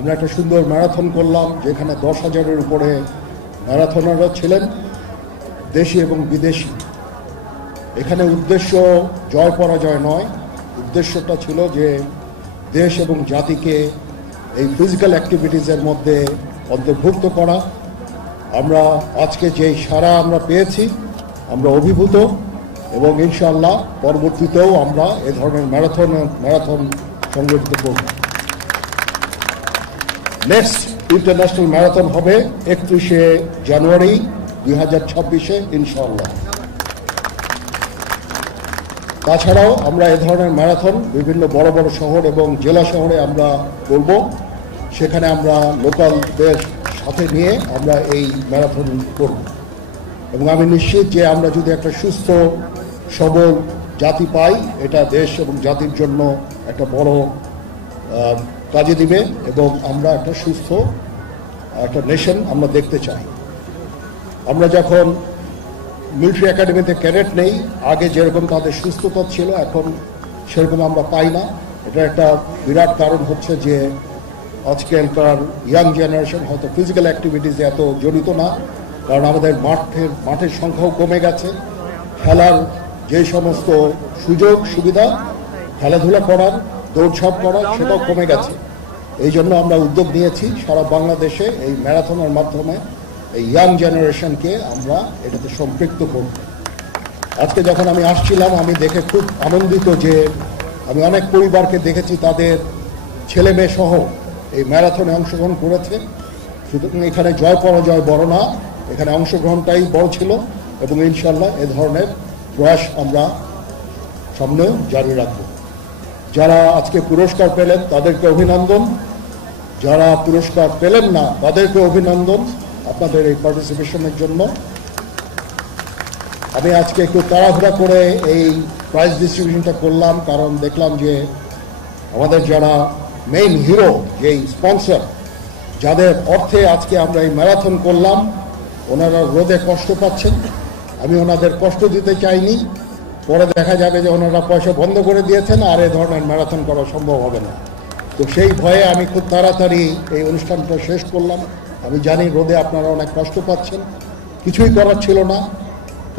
আমরা একটা সুন্দর ম্যারাথন করলাম, যেখানে 10,000-এর উপরে ম্যারাথনাররা ছিলেন, দেশি এবং বিদেশি। এখানে উদ্দেশ্য জয় পরাজয় নয়, উদ্দেশ্যটা ছিল যে দেশ এবং জাতিকে এই ফিজিক্যাল অ্যাক্টিভিটিসের মধ্যে অন্তর্ভুক্ত করা। আমরা আজকে যে সাড়া আমরা পেয়েছি, আমরা অভিভূত, এবং ইনশাআল্লাহ পরবর্তীতেও আমরা এ ধরনের ম্যারাথন সংগঠিত করব। নেক্সট ইন্টারন্যাশনাল ম্যারাথন হবে 31শে জানুয়ারি 2026-এ ইনশাআল্লাহ। তাছাড়াও আমরা এ ধরনের ম্যারাথন বিভিন্ন বড় বড় শহর এবং জেলা শহরে আমরা করব। সেখানে আমরা লোকালদের সাথে নিয়ে আমরা এই ম্যারাথন করব, এবং আমি নিশ্চিত যে আমরা যদি একটা সুস্থ সবল জাতি পাই, এটা দেশ এবং জাতির জন্য একটা বড় কাজে দিবে, এবং আমরা একটা সুস্থ একটা নেশন আমরা দেখতে চাই। আমরা যখন মিলিটারি একাডেমিতে ক্যাডেট নেই, আগে যেরকম তাদের সুস্থতা ছিল, এখন সেরকম আমরা পাই না। এটা একটা বিরাট কারণ হচ্ছে যে আজকালকার ইয়াং জেনারেশন হয়তো ফিজিক্যাল অ্যাক্টিভিটিসে এত জড়িত না, কারণ আমাদের মাঠের সংখ্যাও কমে গেছে। খেলার যে সমস্ত সুযোগ সুবিধা খেলাধুলা করার, দৌড়ঝাঁপ করার, সেটাও কমে গেছে। এই জন্য আমরা উদ্যোগ নিয়েছি সারা বাংলাদেশে এই ম্যারাথনের মাধ্যমে এই ইয়াং জেনারেশনকে আমরা এটাতে সম্পৃক্ত করব। আজকে যখন আমি আসছিলাম, আমি দেখে খুব আনন্দিত যে আমি অনেক পরিবারকে দেখেছি তাদের ছেলে মেয়ে সহ এই ম্যারাথনে অংশগ্রহণ করেছে। সুতরাং এখানে জয় পরাজয় বড় না, এখানে অংশগ্রহণটাই বড় ছিল, এবং ইনশাল্লাহ এ ধরনের প্রয়াস আমরা সামনেও জারি রাখব। যারা আজকে পুরস্কার পেলেন তাদেরকে অভিনন্দন, যারা পুরস্কার পেলেন না তাদেরকে অভিনন্দন আপনাদের এই পার্টিসিপেশনের জন্য। আমি আজকে একটু তাড়াহুড়া করে এই প্রাইজ ডিস্ট্রিবিউশনটা করলাম, কারণ দেখলাম যে আমাদের যারা মেইন হিরো, যেই স্পন্সর, যাদের অর্থে আজকে আমরা এই ম্যারাথন করলাম, ওনারা রোদে কষ্ট পাচ্ছেন। আমি ওনাদের কষ্ট দিতে চাইনি, পরে দেখা যাবে যে ওনারা পয়সা বন্ধ করে দিয়েছেন আর এ ধরনের ম্যারাথন করা সম্ভব হবে না। তো সেই ভয়ে আমি খুব তাড়াতাড়ি এই অনুষ্ঠানটা শেষ করলাম। আমি জানি রোদে আপনারা অনেক কষ্ট পাচ্ছেন, কিছুই করার ছিল না,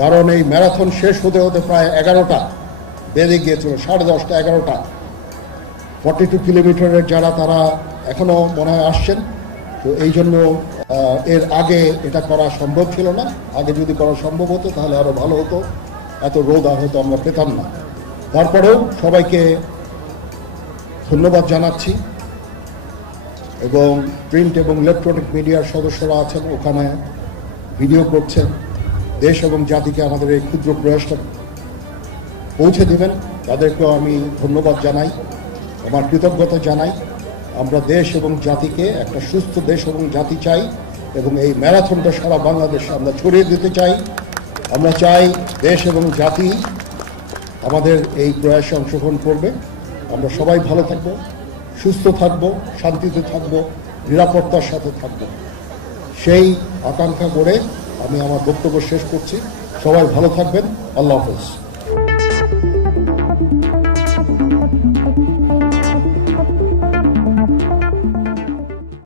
কারণ এই ম্যারাথন শেষ হতে হতে প্রায় 11টা বেজে গিয়েছিল, 10:30, 11টা। 42 কিলোমিটারের যারা, তারা এখনও মনে হয় আসছেন। তো এই জন্য এর আগে এটা করা সম্ভব ছিল না। আগে যদি করা সম্ভব হতো তাহলে আরও ভালো হতো, এত রোদ আর হয়তো আমরা পেতাম না। তারপরেও সবাইকে ধন্যবাদ জানাচ্ছি, এবং প্রিন্ট এবং ইলেকট্রনিক মিডিয়ার সদস্যরা আছেন, ওখানে ভিডিও করছেন, দেশ এবং জাতিকে আমাদের এই ক্ষুদ্র প্রয়াসটা পৌঁছে দেবেন, তাদেরকেও আমি ধন্যবাদ জানাই, আমার কৃতজ্ঞতা জানাই। আমরা দেশ এবং জাতিকে একটা সুস্থ দেশ এবং জাতি চাই, এবং এই ম্যারাথনটা সারা বাংলাদেশে আমরা ছড়িয়ে দিতে চাই। আমরা চাই দেশ এবং জাতি আমাদের এই প্রয়াসে অংশগ্রহণ করবে। আমরা সবাই ভালো থাকব, সুস্থ থাকব, শান্তিতে থাকব, নিরাপত্তার সাথে থাকব, সেই আকাঙ্ক্ষা করে আমি আমার বক্তব্য শেষ করছি। সবাই ভালো থাকবেন। আল্লাহ হাফেজ।